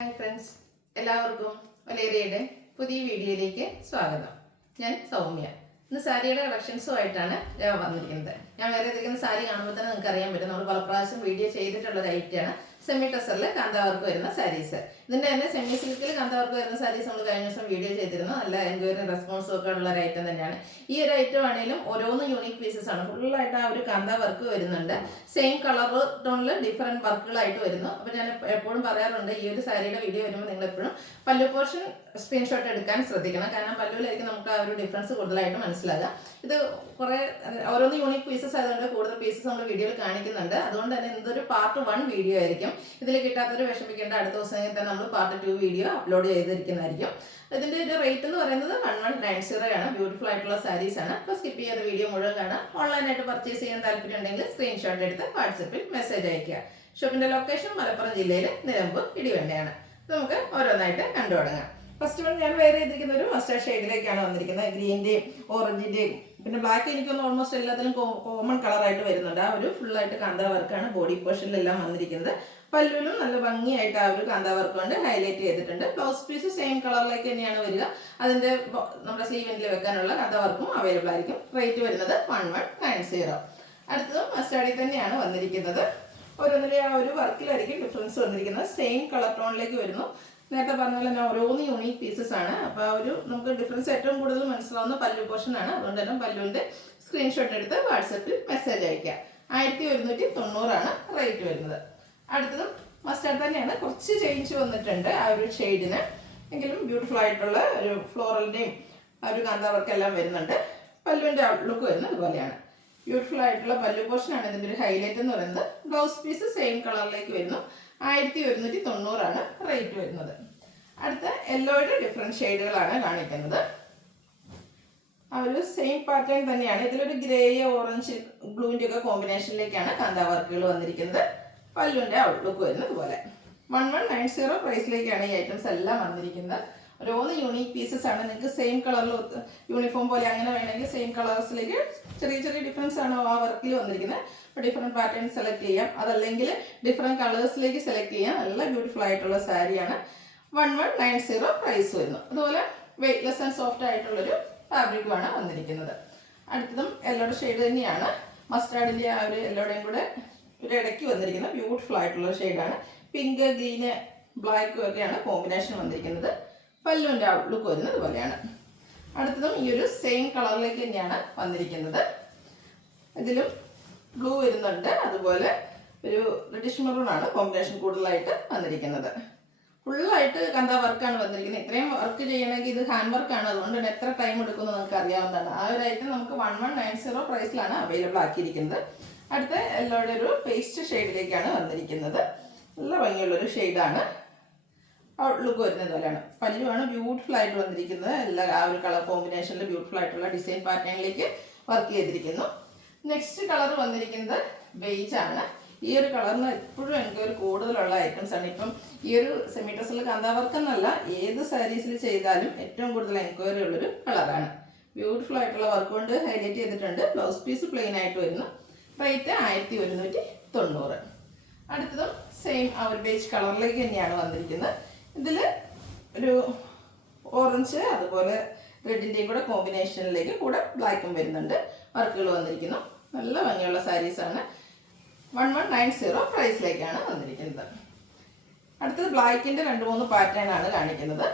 Hi friends, എല്ലാവർക്കും വലേറിയയുടെ പുതിയ വീഡിയോയിലേക്ക് സ്വാഗതം. ഞാൻ സൗമ്യ. ഇന്ന് സാരിയുടെ കളക്ഷൻസുമായിട്ടാണ് ഞാൻ വന്നിരിക്കുന്നത്. ഞാൻ വേറെ ഏതെങ്കിലും സാരി കാണുമ്പോൾ തന്നെ നിങ്ങൾക്ക് അറിയാൻ പറ്റും, നമ്മൾ പല പ്രാവശ്യം വീഡിയോ ചെയ്തിട്ടുള്ള ഒരു ഐറ്റമാണ് സെമി ടസറിൽ കാന്താവർക്ക് വരുന്ന സാരീസ്. ഇതിൻ്റെ തന്നെ സെമി സിൽക്കിൽ കാന്താവർക്ക് വരുന്ന സാരീസ് നമ്മൾ കഴിഞ്ഞ ദിവസം വീഡിയോ ചെയ്തിരുന്നു. നല്ല എൻക്വയറി റെസ്പോൺസും ഒക്കെ ഉള്ള ഒരു ഐറ്റം തന്നെയാണ്. ഈ ഒരു ഐറ്റം ആണെങ്കിലും ഓരോന്ന് യൂണിക് പീസസ് ആണ്. ഫുള്ളായിട്ട് ആ ഒരു കാന്താവർക്ക് വരുന്നുണ്ട്. സെയിം കളർ ടോണിൽ ഡിഫറെൻറ്റ് വർക്കുകളായിട്ട് വരുന്നു. അപ്പോൾ ഞാൻ എപ്പോഴും പറയാറുണ്ട്, ഈ ഒരു സാരിയുടെ വീഡിയോ വരുമ്പോൾ നിങ്ങൾ എപ്പോഴും പല്ലു പോർഷൻ സ്ക്രീൻഷോട്ട് എടുക്കാൻ ശ്രദ്ധിക്കണം. കാരണം പല്ലുവിലായിരിക്കും നമുക്ക് ആ ഒരു ഡിഫറൻസ് കൂടുതലായിട്ട് മനസ്സിലാകുക. ഇത് കുറേ ഓരോന്ന് യൂണിക് പീസസ് ആയതുകൊണ്ട് കൂടുതൽ പീസസ് നമ്മൾ വീഡിയോയിൽ കാണിക്കുന്നുണ്ട്. അതുകൊണ്ട് തന്നെ ഇതൊരു പാർട്ട് 1 വീഡിയോ ആയിരിക്കും. ഇതിൽ കിട്ടാത്തൊരു വിഷമിക്കേണ്ട, അടുത്ത ദിവസം തന്നെ നമ്മൾ പാർട്ട് 2 വീഡിയോ അപ്ലോഡ് ചെയ്തിരിക്കുന്നതായിരിക്കും. ഇതിൻ്റെ ഒരു റേറ്റ് എന്ന് പറയുന്നത് 1190 ആണ്. ബ്യൂട്ടിഫുൾ ആയിട്ടുള്ള സാരീസ് ആണ്. അപ്പോൾ സ്കിപ്പ് ചെയ്യാത്ത വീഡിയോ മുഴുവൻ കാണാം. ഓൺലൈനായിട്ട് പർച്ചേസ് ചെയ്യാൻ താല്പര്യം ഉണ്ടെങ്കിൽ സ്ക്രീൻഷോട്ട് എടുത്ത് വാട്സപ്പിൽ മെസ്സേജ് അയയ്ക്കുക. ഷോപ്പിൻ്റെ ലൊക്കേഷൻ മലപ്പുറം ജില്ലയിൽ നിലമ്പൂർ ഇടിവണ്ടിയാണ്. നമുക്ക് ഓരോന്നായിട്ട് കണ്ടു തുടങ്ങാം. ഫസ്റ്റ് വൺ ഞാൻ വെയർ ചെയ്തിരിക്കുന്ന ഒരു മസ്റ്റാർഡ് ഷെയ്ഡിലേക്കാണ് വന്നിരിക്കുന്നത്. ഗ്രീൻ്റെയും ഓറഞ്ചിൻ്റെയും പിന്നെ ബ്ലാക്ക് എനിക്കൊന്ന് ഓൾമോസ്റ്റ് എല്ലാത്തിലും കോമൺ കളറായിട്ട് വരുന്നുണ്ട്. ആ ഒരു ഫുള്ളായിട്ട് കാന്താ വർക്കാണ് ബോഡി പോർഷനിലെല്ലാം വന്നിരിക്കുന്നത്. പല്ലുവിലും നല്ല ഭംഗിയായിട്ട് ആ ഒരു കാന്താ വർക്ക് കൊണ്ട് ഹൈലൈറ്റ് ചെയ്തിട്ടുണ്ട്. ബ്ലൗസ് പീസ് സെയിം കളറിലേക്ക് തന്നെയാണ് വരിക. അതിൻ്റെ നമ്മുടെ സ്ലീവിൽ വെക്കാനുള്ള കാന്താ വർക്കും അവൈലബിൾ ആയിരിക്കും. റേറ്റ് വരുന്നത് 1190. അടുത്തതും മസ്റ്റാർഡിൽ തന്നെയാണ് വന്നിരിക്കുന്നത്. ഓരോന്നിലെ ആ ഒരു വർക്കിലായിരിക്കും ഡിഫറൻസ് വന്നിരിക്കുന്നത്. സെയിം കളർ ടോണിലേക്ക് വരുന്നു. നേരത്തെ പറഞ്ഞ പോലെ തന്നെ ഓരോന്ന് യൂണിക് പീസസ് ആണ്. അപ്പോൾ ആ ഒരു നമുക്ക് ഡിഫറൻസ് ഏറ്റവും കൂടുതൽ മനസ്സിലാവുന്ന പല്ലു പോർഷൻ ആണ്. അതുകൊണ്ട് തന്നെ പല്ലുവിൻ്റെ സ്ക്രീൻഷോട്ട് എടുത്ത് വാട്സപ്പിൽ മെസ്സേജ് അയക്കുക. 1190 റേറ്റ് വരുന്നത്. അടുത്തതും മസ്റ്റാർഡ് തന്നെയാണ്. കുറച്ച് ചേഞ്ച് വന്നിട്ടുണ്ട് ആ ഒരു ഷെയ്ഡിന്. എങ്കിലും ബ്യൂട്ടിഫുൾ ആയിട്ടുള്ള ഒരു ഫ്ലോറലിൻ്റെയും ആ ഒരു കാന്താ വർക്കെല്ലാം വരുന്നുണ്ട്. പല്ലുവിൻ്റെ ഔട്ട്ലുക്ക് വരുന്നത് ഇതുപോലെയാണ്. ബ്യൂട്ടിഫുൾ ആയിട്ടുള്ള പല്ലു പോർഷനാണ് ഇതിൻ്റെ ഒരു ഹൈലൈറ്റ് എന്ന് പറയുന്നത്. ബ്ലൗസ് പീസ് സെയിം കളറിലേക്ക് വരുന്നു. 1190 റേറ്റ് വരുന്നത്. അടുത്ത യെല്ലോയുടെ ഡിഫറെൻറ്റ് ഷെയ്ഡുകളാണ് കാണിക്കുന്നത്. ആ ഒരു സെയിം പാറ്റേൺ തന്നെയാണ്. ഇതിലൊരു ഗ്രേ, ഓറഞ്ച്, ബ്ലൂവിൻ്റെ ഒക്കെ കോമ്പിനേഷനിലേക്കാണ് കാന്താ വർക്കുകൾ വന്നിരിക്കുന്നത്. പല്ലുവിൻ്റെ ഔട്ട്ലുക്ക് വരുന്നത് പോലെ 1190 പ്രൈസിലേക്കാണ് ഈ ഐറ്റംസ് എല്ലാം വന്നിരിക്കുന്നത്. ഓരോന്ന് യൂണീക്ക് പീസസ് ആണ്. നിങ്ങൾക്ക് സെയിം കളറിൽ യൂണിഫോം പോലെ അങ്ങനെ വേണമെങ്കിൽ സെയിം കളേഴ്സിലേക്ക് ചെറിയ ചെറിയ ഡിഫറൻസ് ആണ് ആ വർക്കിൽ വന്നിരിക്കുന്നത്. അപ്പോൾ ഡിഫറെൻറ്റ് പാറ്റേൺ സെലക്ട് ചെയ്യാം. അതല്ലെങ്കിൽ ഡിഫറെൻറ്റ് കളേഴ്സിലേക്ക് സെലക്ട് ചെയ്യാം. നല്ല ബ്യൂട്ടിഫുൾ ആയിട്ടുള്ള സാരിയാണ്. 1190 പ്രൈസ് വരുന്നു. അതുപോലെ വെയ്റ്റ്ലെസ് ആൻഡ് സോഫ്റ്റ് ആയിട്ടുള്ളൊരു ഫാബ്രിക്കുമാണ് വന്നിരിക്കുന്നത്. അടുത്തതും യെല്ലോയുടെ ഷെയ്ഡ് തന്നെയാണ്. മസ്റ്റാർഡിൻ്റെ ആ ഒരു യെല്ലോയുടെയും കൂടെ ഒരു ഇടയ്ക്ക് വന്നിരിക്കുന്ന ബ്യൂട്ടിഫുൾ ആയിട്ടുള്ള ഷെയ്ഡാണ്. പിങ്ക്, ഗ്രീന്, ബ്ലാക്കും ഒക്കെയാണ് കോമ്പിനേഷൻ വന്നിരിക്കുന്നത്. പല്ലുവിൻ്റെ ഔട്ട്ലുക്ക് വരുന്നത് ഇതുപോലെയാണ്. അടുത്തതും ഈ ഒരു സെയിം കളറിലേക്ക് തന്നെയാണ് വന്നിരിക്കുന്നത്. ഇതിലും ബ്ലൂ വരുന്നുണ്ട്. അതുപോലെ ഒരു റെഡിഷ് മെറൂൺ ആണ് കോമ്പിനേഷൻ കൂടുതലായിട്ട് വന്നിരിക്കുന്നത്. ഫുള്ളായിട്ട് കാന്താ വർക്കാണ് വന്നിരിക്കുന്നത്. ഇത്രയും വർക്ക് ചെയ്യണമെങ്കിൽ ഇത് ഹാൻഡ് വർക്കാണ്. അതുകൊണ്ട് തന്നെ എത്ര ടൈം എടുക്കുമെന്ന് നമുക്ക് അറിയാവുന്നതാണ്. ആ ഒരു ഐറ്റം നമുക്ക് 1190 പ്രൈസിലാണ് അവൈലബിൾ ആക്കിയിരിക്കുന്നത്. അടുത്ത യെല്ലോയുടെ ഒരു പേസ്റ്റ് ഷെയ്ഡിലേക്കാണ് വന്നിരിക്കുന്നത്. നല്ല ഭംഗിയുള്ളൊരു ഷെയ്ഡാണ്. ഔട്ട്ലുക്ക് വരുന്നത് പോലെയാണ്. പല്ലുവാണ് ബ്യൂട്ടിഫുൾ ആയിട്ട് വന്നിരിക്കുന്നത്. എല്ലാ ആ ഒരു കളർ കോമ്പിനേഷനിൽ ബ്യൂട്ടിഫുൾ ആയിട്ടുള്ള ഡിസൈൻ പാറ്റേണിലേക്ക് വർക്ക് ചെയ്തിരിക്കുന്നു. നെക്സ്റ്റ് കളർ വന്നിരിക്കുന്നത് ബേജ് ആണ്. ഈ ഒരു കളറിന് എപ്പോഴും എൻക്വയറി കൂടുതലുള്ള ഐറ്റംസ് ആണ്. ഇപ്പം ഈ ഒരു സെമി ഡ്രസ്സിൽ കാന്താ വർക്ക് എന്നല്ല, ഏത് സാരീസിൽ ചെയ്താലും ഏറ്റവും കൂടുതൽ എൻക്വയറി ഉള്ളൊരു കളറാണ്. ബ്യൂട്ടിഫുൾ ആയിട്ടുള്ള വർക്ക് കൊണ്ട് ഹൈലൈറ്റ് ചെയ്തിട്ടുണ്ട്. ബ്ലൗസ് പീസ് പ്ലെയിൻ ആയിട്ട് വരുന്നു. റേറ്റ് 1190. അടുത്തതും സെയിം ആ ഒരു ബേജ് കളറിലേക്ക് തന്നെയാണ് വന്നിരിക്കുന്നത്. ഇതിൽ ഒരു ഓറഞ്ച് അതുപോലെ റെഡിൻ്റെയും കൂടെ കോമ്പിനേഷനിലേക്ക് കൂടെ ബ്ലാക്കും വരുന്നുണ്ട്. വർക്കുകൾ വന്നിരിക്കുന്നു. നല്ല ഭംഗിയുള്ള സാരീസാണ്. 1190 പ്രൈസിലേക്കാണ് വന്നിരിക്കുന്നത്. അടുത്തത് ബ്ലാക്കിൻ്റെ 2-3 പാറ്റേൺ ആണ് കാണിക്കുന്നത്.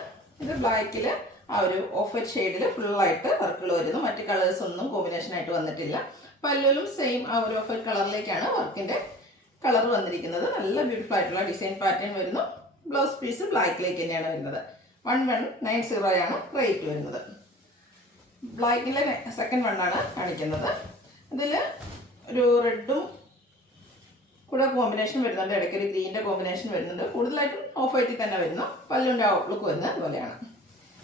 ഇത് ബ്ലാക്കിൽ ആ ഒരു ഓഫ് വൈറ്റ് ഷെയ്ഡിൽ ഫുള്ളായിട്ട് വർക്കുകൾ വരുന്നു. മറ്റ് കളേഴ്സ് ഒന്നും കോമ്പിനേഷനായിട്ട് വന്നിട്ടില്ല. പല്ലുവിലും സെയിം ആ ഒരു ഓഫ് വൈറ്റ് കളറിലേക്കാണ് വർക്കിൻ്റെ കളർ വന്നിരിക്കുന്നത്. നല്ല ബ്യൂട്ടിഫുൾ ആയിട്ടുള്ള ഡിസൈൻ പാറ്റേൺ വരുന്നു. ബ്ലൗസ് പീസ് ബ്ലാക്കിലേക്ക് തന്നെയാണ് വരുന്നത്. 1190 റേറ്റ് വരുന്നത്. ബ്ലാക്കിലെ സെക്കൻഡ് വണ്ണാണ് കാണിക്കുന്നത്. ഇതിൽ ഒരു റെഡും കൂടെ കോമ്പിനേഷൻ വരുന്നുണ്ട്. ഇടയ്ക്കൊരു ഗ്രീൻ്റെ കോമ്പിനേഷൻ വരുന്നുണ്ട്. കൂടുതലായിട്ടും ഓഫ് വൈറ്റിൽ തന്നെ വരുന്നു. പല്ലുവിൻ്റെ ഔട്ട്ലുക്ക് വരുന്നത് അതുപോലെയാണ്.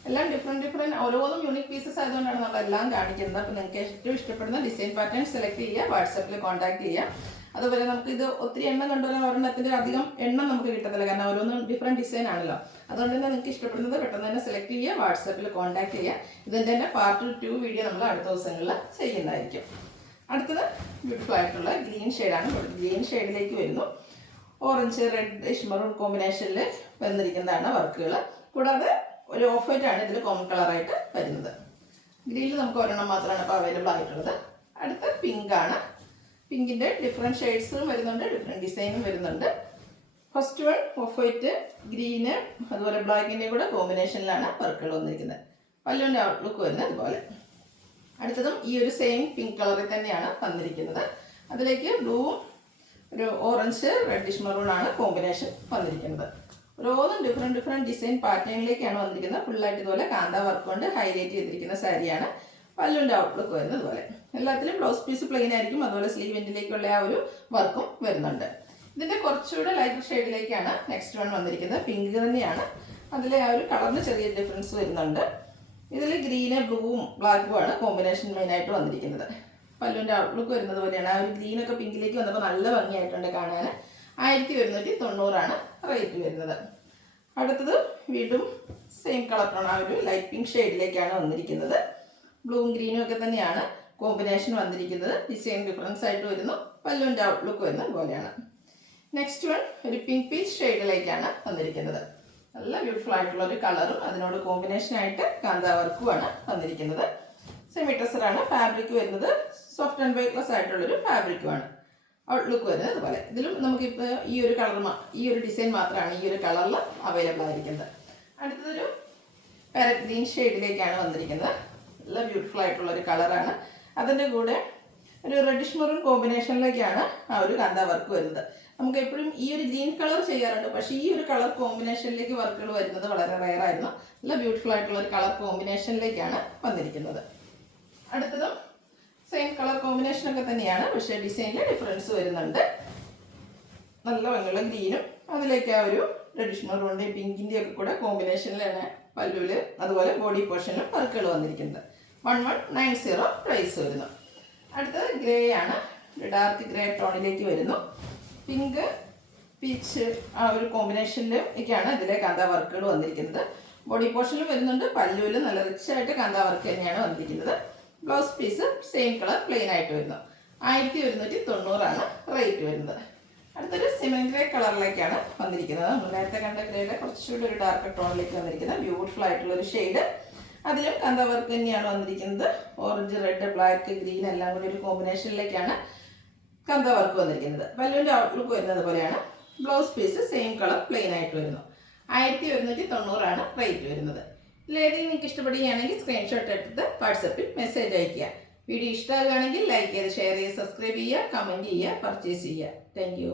എല്ലാം ഡിഫറെൻറ്റ് ഓരോന്നും യൂണിക് പീസസ് ആയതുകൊണ്ടാണ് നമ്മളെല്ലാം കാണിക്കുന്നത്. അപ്പോൾ നിങ്ങൾക്ക് ഏറ്റവും ഇഷ്ടപ്പെടുന്ന ഡിസൈൻ പാറ്റേൺ സെലക്ട് ചെയ്യുക. വാട്സപ്പിൽ കോൺടാക്ട് ചെയ്യുക. അതുപോലെ നമുക്ക് ഇത് ഒത്തിരി എണ്ണം കണ്ടുവരാൻ ഒരെണ്ണത്തിൻ്റെ അധികം എണ്ണം നമുക്ക് കിട്ടത്തില്ല. കാരണം ഓരോന്നും ഡിഫറെൻറ്റ് ഡിസൈൻ ആണല്ലോ. അതുകൊണ്ട് തന്നെ നിങ്ങൾക്ക് ഇഷ്ടപ്പെടുന്നത് പെട്ടെന്ന് തന്നെ സെലക്ട് ചെയ്യുക. വാട്സപ്പിൽ കോൺടാക്ട് ചെയ്യുക. ഇതിൻ്റെ തന്നെ പാർട്ട് 2 വീഡിയോ നമ്മൾ അടുത്ത ദിവസങ്ങളിൽ ചെയ്യുന്നതായിരിക്കും. അടുത്തത് ബ്യൂട്ടിഫുൾ ആയിട്ടുള്ള ഗ്രീൻ ഷെയ്ഡാണ്. ഗ്രീൻ ഷെയ്ഡിലേക്ക് വരുന്നു. orange red മെറൂൺ കോമ്പിനേഷനിൽ വന്നിരിക്കുന്നതാണ് വർക്കുകൾ. കൂടാതെ ഒരു ഓഫ് വൈറ്റ് ആണ് ഇതിൽ കോമൺ കളറായിട്ട് വരുന്നത്. ഗ്രീനിൽ നമുക്ക് ഒരെണ്ണം മാത്രമാണ് ഇപ്പോൾ അവൈലബിൾ ആയിട്ടുള്ളത്. അടുത്ത പിങ്ക് ആണ്. പിങ്കിൻ്റെ ഡിഫറെൻറ്റ് ഷെയ്ഡ്സും വരുന്നുണ്ട്, ഡിഫറെൻറ്റ് ഡിസൈനും വരുന്നുണ്ട്. First one of white, green അതുപോലെ ബ്ലാക്കിൻ്റെയും കൂടെ കോമ്പിനേഷനിലാണ് വർക്കുകൾ വന്നിരിക്കുന്നത്. പല്ലുവിൻ്റെ ഔട്ട്ലുക്ക് വരുന്നത് അതുപോലെ. അടുത്തതും ഈ ഒരു സെയിം പിങ്ക് കളറിൽ തന്നെയാണ് വന്നിരിക്കുന്നത്. അതിലേക്ക് ബ്ലൂവും ഒരു ഓറഞ്ച് റെഡിഷ് മെറൂൺ ആണ് കോമ്പിനേഷൻ വന്നിരിക്കുന്നത്. ഓരോന്നും ഡിഫറെൻറ്റ് ഡിസൈൻ പാറ്റേണിലേക്കാണ് വന്നിരിക്കുന്നത്. ഫുള്ളായിട്ട് ഇതുപോലെ കാന്ത വർക്ക് കൊണ്ട് ഹൈലൈറ്റ് ചെയ്തിരിക്കുന്ന സാരിയാണ്. പല്ലുവിൻ്റെ ഔട്ട്ലുക്ക് വരുന്നത് അതുപോലെ. എല്ലാത്തിലും ബ്ലൗസ് പീസ് പ്ലെയിൻ ആയിരിക്കും, അതുപോലെ സ്ലീവ് എൻഡിലേക്കുള്ള ആ ഒരു വർക്കും വരുന്നുണ്ട്. ഇതിൻ്റെ കുറച്ചുകൂടെ ലൈറ്റ് ഷെയ്ഡിലേക്കാണ് നെക്സ്റ്റ് വൺ വന്നിരിക്കുന്നത്. പിങ്ക് തന്നെയാണ്, അതിലെ ആ ഒരു കളറിന് ചെറിയ ഡിഫറൻസ് വരുന്നുണ്ട്. ഇതിൽ ഗ്രീന് ബ്ലൂവും ബ്ലാക്കും ആണ് കോമ്പിനേഷൻ മെയിനായിട്ട് വന്നിരിക്കുന്നത്. പല്ലുവിൻ്റെ ഔട്ട്ലുക്ക് വരുന്നത് പോലെയാണ്. ആ ഒരു ഗ്രീനൊക്കെ പിങ്കിലേക്ക് വന്നപ്പോൾ നല്ല ഭംഗിയായിട്ടുണ്ട് കാണാൻ. 1190 റേറ്റ് വരുന്നത്. അടുത്തത് വീണ്ടും സെയിം കളറാണ്, ആ ഒരു ലൈറ്റ് പിങ്ക് ഷെയ്ഡിലേക്കാണ് വന്നിരിക്കുന്നത്. ബ്ലൂവും ഗ്രീനും ഒക്കെ തന്നെയാണ് കോമ്പിനേഷൻ വന്നിരിക്കുന്നത്. ഡിസൈൻ ഡിഫറൻസ് ആയിട്ട് വരുന്നു. പല്ലുവിൻ്റെ ഔട്ട്ലുക്ക് വരുന്നത് പോലെയാണ്. നെക്സ്റ്റ് വൺ ഒരു പിങ്ക് പീച്ച് ഷെയ്ഡിലേക്കാണ് വന്നിരിക്കുന്നത്. നല്ല ബ്യൂട്ടിഫുൾ ആയിട്ടുള്ള ഒരു കളറും അതിനോട് കോമ്പിനേഷനായിട്ട് കാന്ത വർക്കുമാണ് വന്നിരിക്കുന്നത്. സെമി ടെസറാണ് ഫാബ്രിക് വരുന്നത്. സോഫ്റ്റ് ആൻഡ് വെയ്റ്റ്ലെസ് ആയിട്ടുള്ളൊരു ഫാബ്രിക്കുമാണ്. ഔട്ട്ലുക്ക് വരുന്നത് അതുപോലെ. ഇതിലും നമുക്കിപ്പോൾ ഈ ഒരു കളർ ഈ ഒരു ഡിസൈൻ മാത്രമാണ് ഈ ഒരു കളറിൽ അവൈലബിൾ ആയിരിക്കുന്നത്. അടുത്തതൊരു പാരറ്റ് ഗ്രീൻ ഷെയ്ഡിലേക്കാണ് വന്നിരിക്കുന്നത്. നല്ല ബ്യൂട്ടിഫുൾ ആയിട്ടുള്ള ഒരു കളറാണ്. അതിൻ്റെ കൂടെ ഒരു റെഡിഷ് മെറൂൺ കോമ്പിനേഷനിലേക്കാണ് ആ ഒരു കാന്ത വർക്ക് വരുന്നത്. നമുക്ക് എപ്പോഴും ഈ ഒരു ഗ്രീൻ കളർ ചെയ്യാറുണ്ട്, പക്ഷേ ഈ ഒരു കളർ കോമ്പിനേഷനിലേക്ക് വർക്കുകൾ വരുന്നത് വളരെ റെയർ ആയിരുന്നു. നല്ല ബ്യൂട്ടിഫുൾ ആയിട്ടുള്ള ഒരു കളർ കോമ്പിനേഷനിലേക്കാണ് വന്നിരിക്കുന്നത്. അടുത്തതും സെയിം കളർ കോമ്പിനേഷനൊക്കെ തന്നെയാണ്, പക്ഷേ ഡിസൈനിൽ ഡിഫറൻസ് വരുന്നുണ്ട്. നല്ല ഭംഗിയുള്ള ഗ്രീനും അതിലേക്ക് ആ ഒരു റെഡിഷ് മെറൂണിൻ്റെയും പിങ്കിൻ്റെയും ഒക്കെ കൂടെ കോമ്പിനേഷനിലാണ് പല്ലുവിൽ അതുപോലെ ബോഡി പോർഷനിലും വർക്കുകൾ വന്നിരിക്കുന്നത്. 1190 പ്രൈസ് വരുന്നു. അടുത്തത് ഗ്രേ ആണ്. ഡാർക്ക് ഗ്രേ ടോണിലേക്ക് വരുന്നു. പിങ്ക് പീച്ച് ആ ഒരു കോമ്പിനേഷനിലേക്കാണ് ഇതിലെ കാന്ത വർക്കുകൾ വന്നിരിക്കുന്നത്. ബോഡി പോർഷനിലും വരുന്നുണ്ട്, പല്ലുവിലും നല്ല റിച്ച് ആയിട്ട് കാന്ത വർക്ക് തന്നെയാണ് വന്നിരിക്കുന്നത്. Blouse piece same colour plain ആയിട്ട് വരുന്നു. 1190 റേറ്റ് വരുന്നത്. അടുത്തൊരു സിമെന്റ് ഗ്രേ കളറിലേക്കാണ് വന്നിരിക്കുന്നത്. നമ്മൾ നേരത്തെ കണ്ട ഗ്രേയുടെ കുറച്ചുകൂടി ഒരു ഡാർക്ക് ടോണിലേക്ക് വന്നിരിക്കുന്നത് ബ്യൂട്ടിഫുൾ ആയിട്ടുള്ള ഒരു ഷെയ്ഡ്. അതിലും കാന്ത വർക്ക് തന്നെയാണ് വന്നിരിക്കുന്നത്. ഓറഞ്ച്, റെഡ്, ബ്ലാക്ക്, ഗ്രീൻ എല്ലാം കൂടി ഒരു കോമ്പിനേഷനിലേക്കാണ് കാന്ത വർക്ക് വന്നിരിക്കുന്നത്. പല്ലുവിൻ്റെ ഔട്ട്ലുക്ക് വരുന്നത് പോലെയാണ്. Blouse piece same colour plain ആയിട്ട് വരുന്നു. 1190 റേറ്റ് വരുന്നത്. ഇതിലേതെങ്കിലും നിങ്ങൾക്ക് ഇഷ്ടപ്പെടുകയാണെങ്കിൽ സ്ക്രീൻഷോട്ട് എടുത്ത് വാട്സപ്പിൽ മെസ്സേജ് അയയ്ക്കുക. വീഡിയോ ഇഷ്ടമാകുകയാണെങ്കിൽ ലൈക്ക് ചെയ്ത് ഷെയർ ചെയ്ത് സബ്സ്ക്രൈബ് ചെയ്യുക, കമൻറ്റ് ചെയ്യുക, പർച്ചേസ് ചെയ്യുക. Thank you.